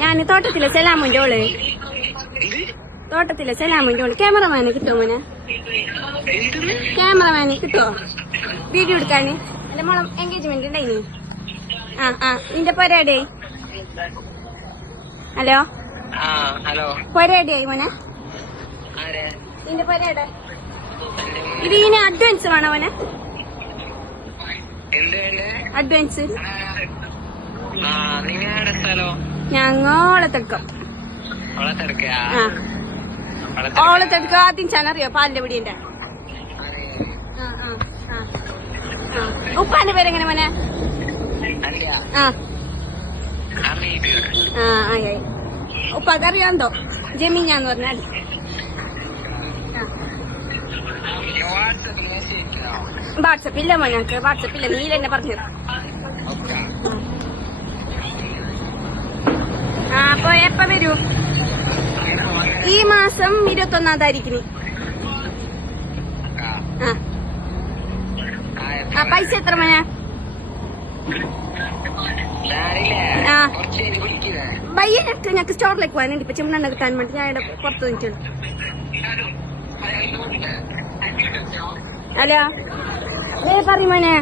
ഞാന് തോട്ടത്തിലെ സലാമിന്റെ ഓള് ക്യാമറമാനെ കിട്ടുമോ മോനെ? ക്യാമറമാനെ കിട്ടുമോ വീഡിയോ എടുക്കാന്? എന്റെ മോളെ എൻഗേജ്മെന്റ് ഉണ്ടായിനി. നിന്റെ പൊരേടെ? ഹലോ പൊരേടെ മോനെ? നിന്റെ പൊരേടെ? ഇത് ഇതിന് അഡ്വാൻസ് വേണോ മോനെ? അഡ്വാൻസ് ഞങ്ങളെടുക്കാം. ഓളത്തെടുക്ക ആദ്യം ചാനറിയോ? പാലിന്റെ പിടിന്റെ ഉപ്പാന്റെ പേരെങ്ങനെ മോനെ? ഉപ്പാക്കറിയാന്തോ? ജമീനാന്ന് പറഞ്ഞാൽ വാട്സപ്പില്ല മോനക്ക്. വാട്സപ്പില്ല, നീ തന്നെ പറഞ്ഞത്. അപ്പൊ എപ്പ വരൂ? ഈ മാസം 21-ാം താരീഖിന്. പൈസ എത്ര മോനെ? ബയ്യ ഞങ്ങൾക്ക് സ്റ്റോറിലേക്ക് പോകാനുണ്ട്. ഇപ്പൊ ചെമ്മണ്ണ കിട്ടാൻ വേണ്ടി ഞാൻ ഇവിടെ പുറത്ത് നിൽക്കുന്നു. ഹലോ പറയും മോനെ.